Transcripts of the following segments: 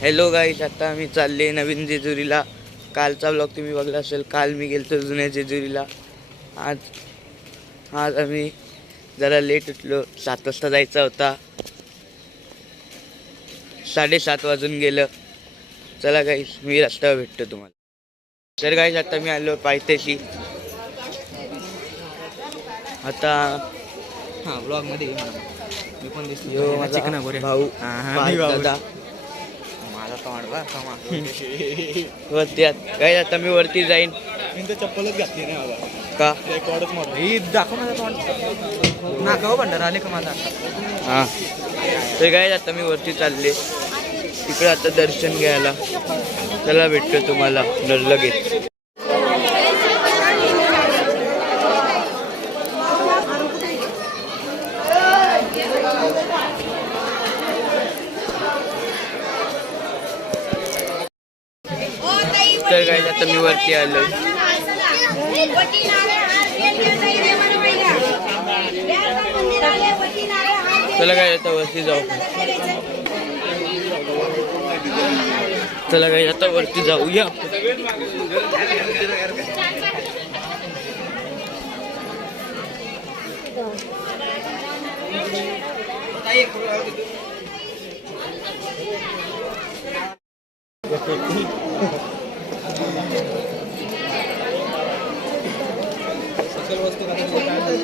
Hello guys, आता आम्ही चालले नवीन जेजुरीला. कालचा ब्लॉग तुम्ही बघला असेल. काल मी गेलतो जुन्या जेजुरीला. आज आज आम्ही जरा लेट उठलो. 7 वाजता जायचा होता, 7:30 वाजून गेलं. चला गाईज, मी रस्त्यावर भेटतो तुम्हाला. तर गाईज, आता मी आलो पायथ्याशी. आता ब्लॉग मध्ये मी पण यो माझा भाऊ दादा माझा तोंड वरती गाईज. आता मी वरती जाईन. मी तर चप्पलच घातली नाही बाबा. का रेकॉर्डच मारतो. दाखव माझा तोंड. नाका हो भंडार आले का माझा. हां, तर गाईज आता मी वरती चालले तिकडे आता दर्शन घ्यायला. चला भेटतो तुम्हाला लगेच. तर गाईज आता मी वरती आलो. चला गाईज आता वरती जाऊ. चला गाईज आता वरती जाऊया.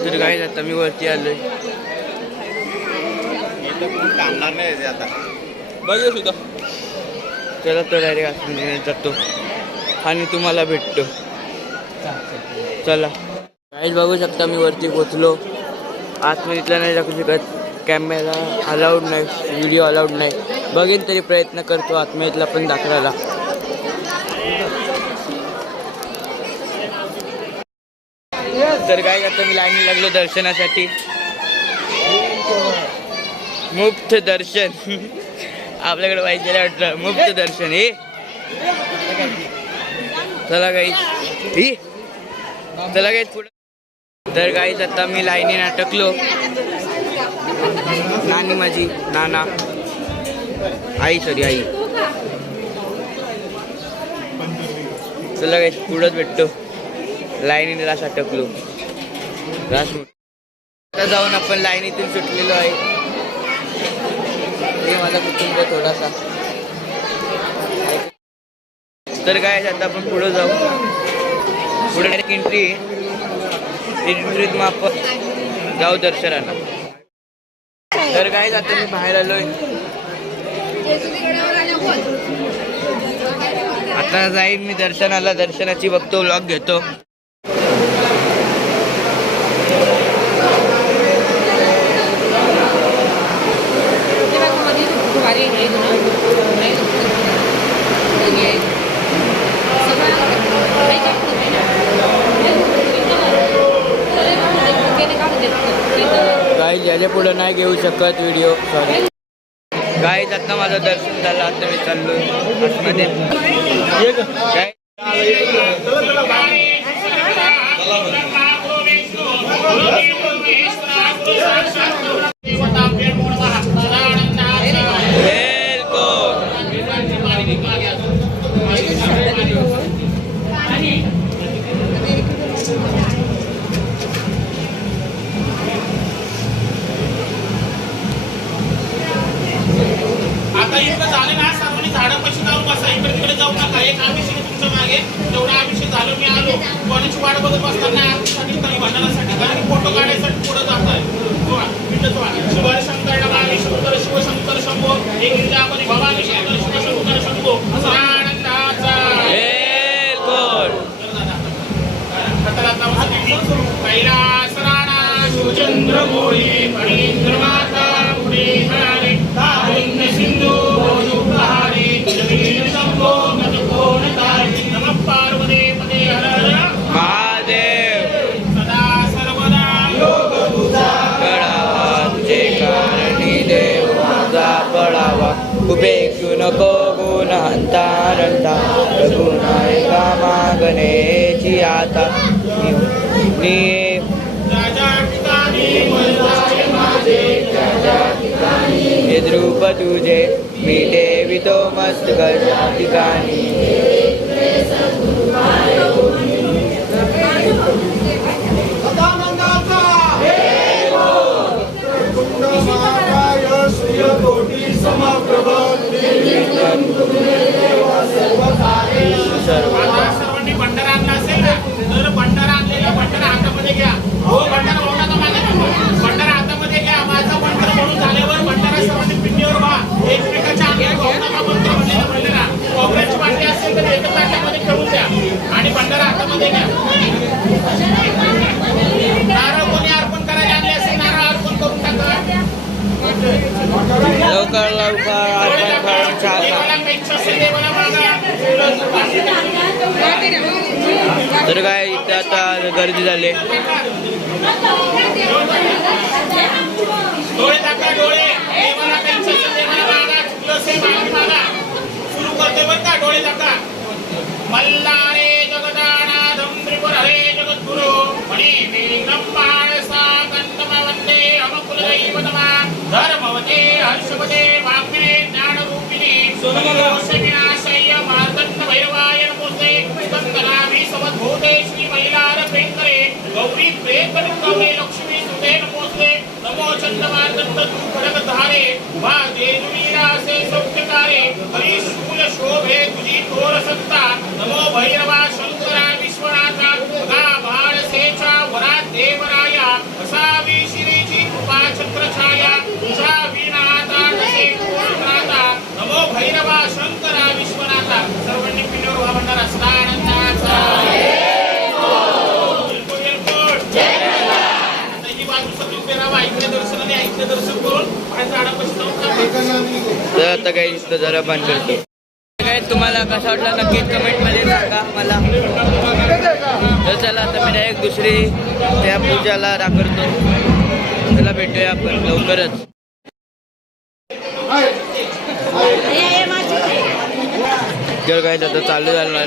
तर गाईज आता मी वरती आलोय. कामणार नाही आता बघू सुद्धा. चला तर डायरेक्ट आतमध्ये जातो आणि तुम्हाला भेटतो. चला गाईज, बघू शकता मी वरती पोचलो. आतमध्ये नाही टाकू शकत, कॅमेरा अलाउड नाही, व्हिडिओ अलाउड नाही. बघेन तरी प्रयत्न करतो आतमधला पण दाखवायला. तर गाईज आता मी लाईन लागलो दर्शनासाठी. मुफ्त दर्शन आपल्याकडे पाहिजे वाटलं. मुफ्त दर्शन हे. चला गाईज, चला गाईज पुढे. तर गाईज आता मी लाईनीने अटकलो. नानी माझी, नाना, आई, आई. चला गाईज पुढंच भेटतो. लाईनीने रास अटकलो. आता जाऊन आपण लाईनीतून सुटलेलो आहे. हे माझा कुटुंब थोडासा. तर काय आता आपण पुढे जाऊ. पुढे डायरेक्ट एंट्री आहे. एंट्रीत मग आपण जाऊ दर्शनाला. तर काय आता मी बाहेर आलोय. आता जाईन मी दर्शनाला. दर्शनाची बघतो, व्लॉग घेतो. गाईज याच्या पुढे नाही घेऊ शकत व्हिडिओ, सॉरी. गाईज आता माझं दर्शन झालं. आता मी चाललो आतमध्ये. आता इतकं झालं ना, सर्वांनी झाडापाशी जाऊन बसा. इकडे तिकडे जाऊ नका. एक अभिषेक तुमच्या मागे. तेवढा अभिषेक झालं, मी आलो. कोणाची वाट बघत बसणार नाही. आमच्यासाठी काही भांडणासाठी, कारण फोटो काढायसाठी पुढे जात आहे. शिवाय शंकर नमामि शंकर शिवशंकर शंभो. एक इंद्रापती भवानी शंकर शिवशंकर शंभो. असा आनंदाचा कैलास राणा शिवचंद्र भोळी फणींद्र माता पुढे हरारे तारुण्य सिंधू भोजुपहारे जमीन शंभो गजकोण तारी. नमः पार्वती पते हर हर महादेव. सदा सर्वदा योग तुझा कळावा, तुझे कारणी देव माझा पळावा. उपेक्षू नको गुण हंता रघुनायका मागणेची आता. राजा ठिकाणी माझे रूप तुझे मी ठेवितो मस्तकाच्या ठिकाणी. आता सर्वांनी भंडारा आणला असेल ना, तर भंडारा आणलेला भंडारा हातामध्ये घ्या. हो भंडारा होऊ नका माझ्या, भंडारा हातामध्ये घ्या. माझा मंत्र म्हणून झाल्यावर भंडारा सर्वांनी पिंडीवर व्हा. एकमेकाच्या अंगावर वाहू नका मंत्र म्हणलेला भंडारा. खोबऱ्याची वाटी असेल तर एका ताटामध्ये ठेवून द्या आणि भंडारा हातामध्ये घ्या. नारळ कोणी अर्पण करायला आणले असेल नारळ अर्पण करून टाका. लवकर लवकर अर्पण करून टाका. देवाला काही इच्छा असेल देवाला मागा. तर काय इथं आता गर्दी झाली. डोळे टाका डोळे. देवाला काही इच्छा असेल देवाला मागा. चुकलं असेल मागे मागा. सुरू करते बरं का. डोळे टाका. मल्लारे जगदानाथं त्रिपुरहरे जगद्गुरो मणे मेघम्बाणसा कन्दम वन्दे अनुकुलदैवतमा धर्मवते हर्षवते वाग्मिने ज्ञानरूपिणे दोषविनाशय्य मार्तण्ड भैरवाय नमोस्ते स्कन्दनाभि समद्भूते श्रीमैलार प्रेङ्करे गौरी प्रेङ्कटुकवे लक्ष्मी सुते नमोस्ते नमो चन्द्रमार्तण्ड खड्गधारे वा जेजुवीरासे सौख्यकारे हरिशूल शोभे तुझी थोर सत्ता नमो भैरवा शंकरा विश्वनाथा गा बाळसेचा वरा देवराया असावी श्रीची कृपा छत्रछाया तुझा विनाथा नसे कोणनाथा नमो भैरवा शंकरा विश्वनाथा. सर्वांनी पिंडीवर व्हा. भंडारा स्नानाचा इकडे दर्शन करून बाहेर झाडापाशी जाऊन तर आता काही इथं जरा बंद करतो. काय तुम्हाला कसा वाटला नक्कीच कमेंटमध्ये सांगा मला. तर चला आता मी डायरेक्ट दुसरी त्या पूजाला राखतो. चला भेटूया आपण लवकरच. जर काय आता चालू झालं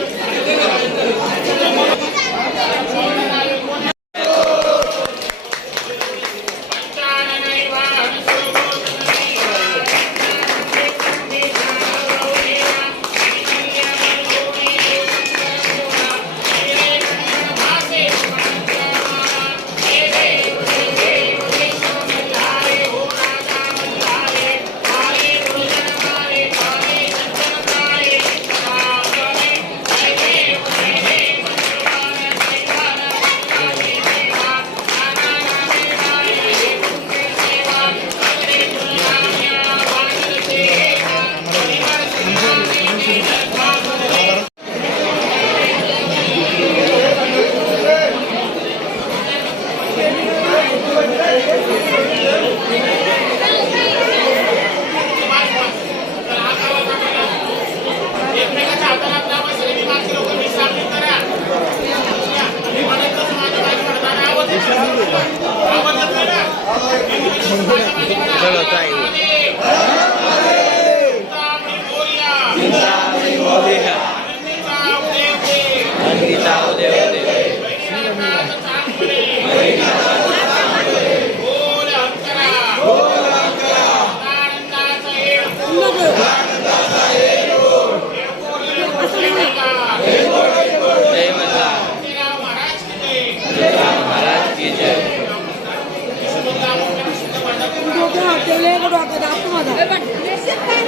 चलो ताई.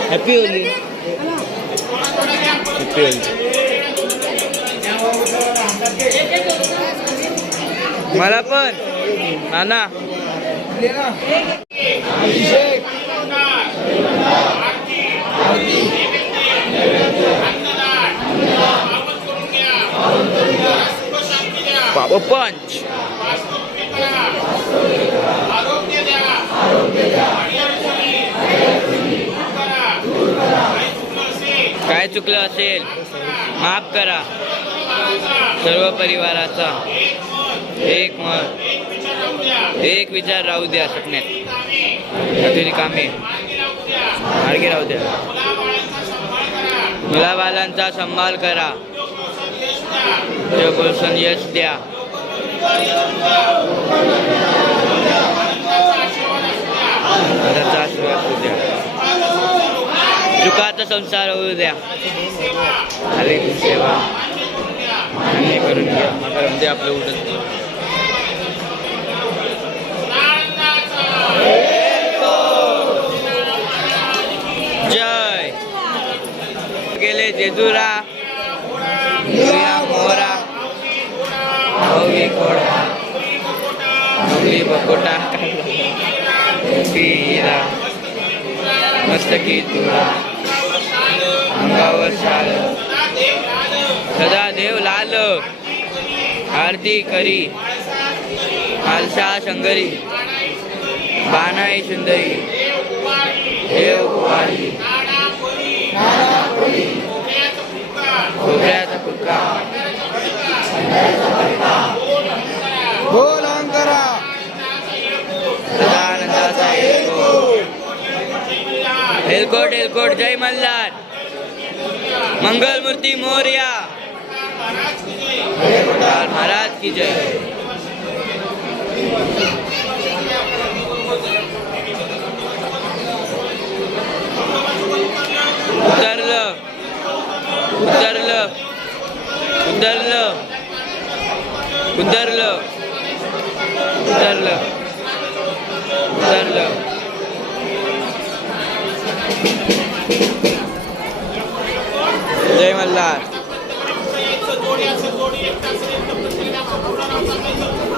Happy Holy. Happy Holy. मला पण नाना बाबा पंच काय चुकलं असेल माफ करा. सर्व परिवाराचा एक मत एक विचार राहू द्या. सपन्यात तुझी कामे मार्गी राहू द्या. मुलाबालांचा सांभाळ करा. देवपुरुषांना यश द्या. त्याचा आशीर्वाद द्या. सुखाचा संसार होऊ द्या. आले सेवा मान्य करून घ्या. मग म्हणजे आपलं उठत जय गेले जेजुरा मोरा घोडा बकोटा पिरा मस्तकी तुरा अंगावर शाल सदा देव लाल आरती करी आलसा शंकरी बाणाई सुंदरी देव कुवारी खोबऱ्याचा फुटका बोलांकरा सदानंदाचा हेलकोट हेलकोट जय मल्हार मंगलमूर्ती मोरया महाराज की जय. उतरलं उतरलं उतरलं उतरलं उतरलं उतरलं. जय मल्हार.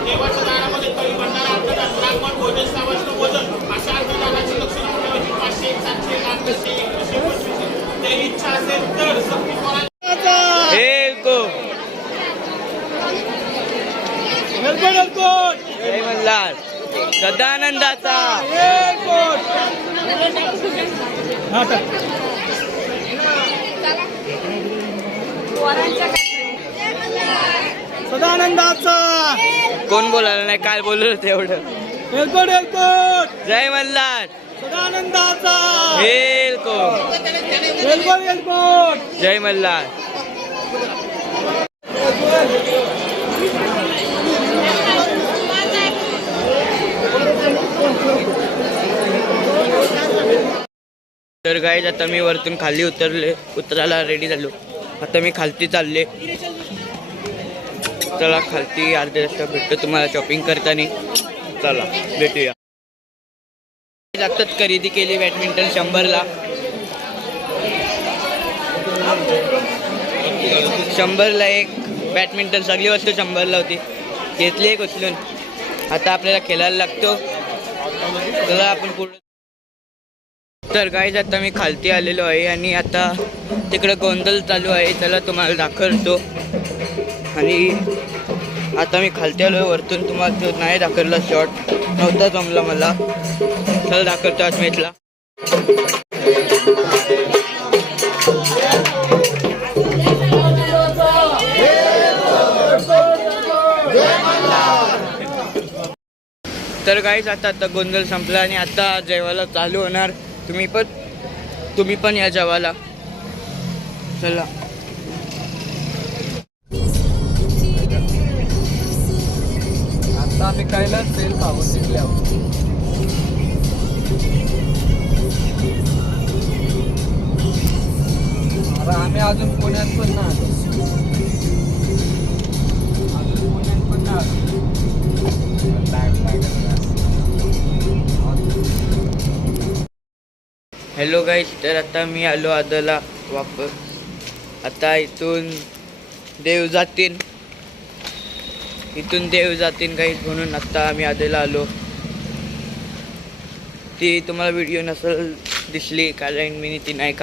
देवाच्या दारामध्ये काही भंडारा आपल्याला ब्राह्मण भोजन सावष्ट भोजन अशा अर्धदानाची दक्षिणा ठेवायची. 500 700 800 125 ते इच्छा असेल तर सक्ती जय मल्हार सदानंदाचा सदानंदाचा कोण बोलायला नाही काय बोललो तेवढं. एलकोट एलकोट जय मल्हार सदानंदाचा हेलकोट एलकोट एलकोट जय मल्हार. तर गाईज आता मी वरतून खाली उतरायला रेडी झालो. आता मी खालती चालले. चला खालती अर्ध्या रस्ता भेटतो तुम्हाला शॉपिंग करताना. चला भेटूया. आत्ताच खरेदी केली बॅडमिंटन 100ला. 100ला एक बॅडमिंटन सगळी वस्तू 100ला होती. घेतली एक उचलून. आता आपल्याला खेळायला लागतो. चला आपण पुढे. तर गाईज आता मी खालती आलेलो आहे आणि आता तिकडे गोंधळ चालू आहे. चला तुम्हाला दाखवतो. आणि आता मी खालती आलो वरतून तुम्हाला तो नाही दाखवला शॉट नव्हता जमला मला. चला दाखवतो आज मॅचला. तर गाईज आता गोंधळ संपला आणि आता जेवायला चालू होणार. तुम्ही पण या जेवायला. चला आता आम्ही खायला तेल खाऊन शिकले आहोत. आम्ही अजून पुण्यात पण नाही आलो. Hello guys. तर आता मी आलो आदला वापस. आता इथून देव जातील गाईज म्हणून आता आम्ही आदला आलो. ती तुम्हाला व्हिडिओ नसेल दिसली कारण मी ती नाही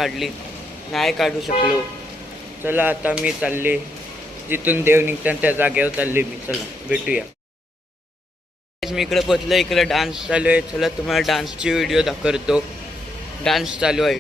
काढू शकलो. चला आता मी चालले जिथून देव निघतात त्या जागेवर चालले मी. चला भेटूया. मी इकडे पोचलो. इकडे डान्स चालू आहे. चला तुम्हाला डान्सची व्हिडिओ दाखवतो. डान्स चालू आहे.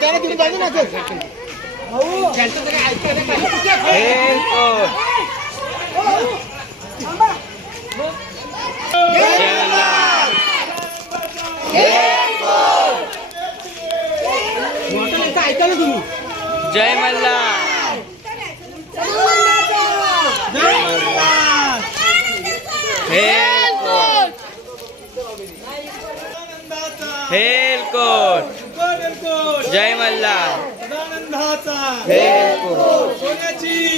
त्याला तुम्ही जाऊ ना ऐका ना तुम्ही. जय मल्हार. हेल कोट. जय मल्हार. हेल कोट.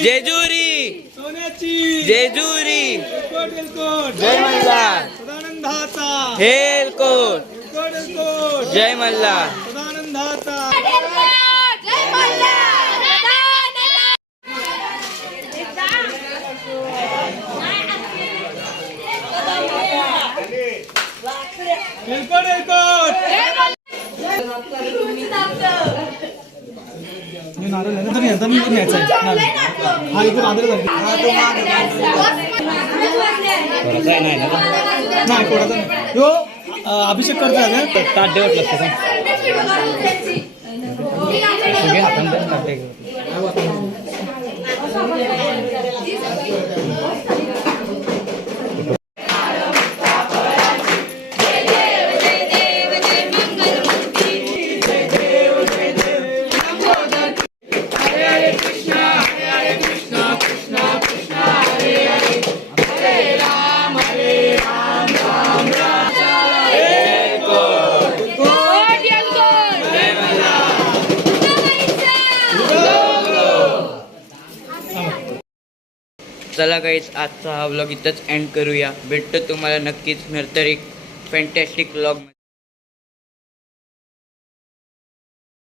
जेजुरी. जेजुरी. जय मल्हार. हेल कोट. जय मल्हार. अभिषेक करतो चला गाईज, आजचा हा व्लॉग इथंच एंड करूया. भेटतो तुम्हाला नक्कीच नंतर एक फॅन्टॅस्टिक व्लॉग.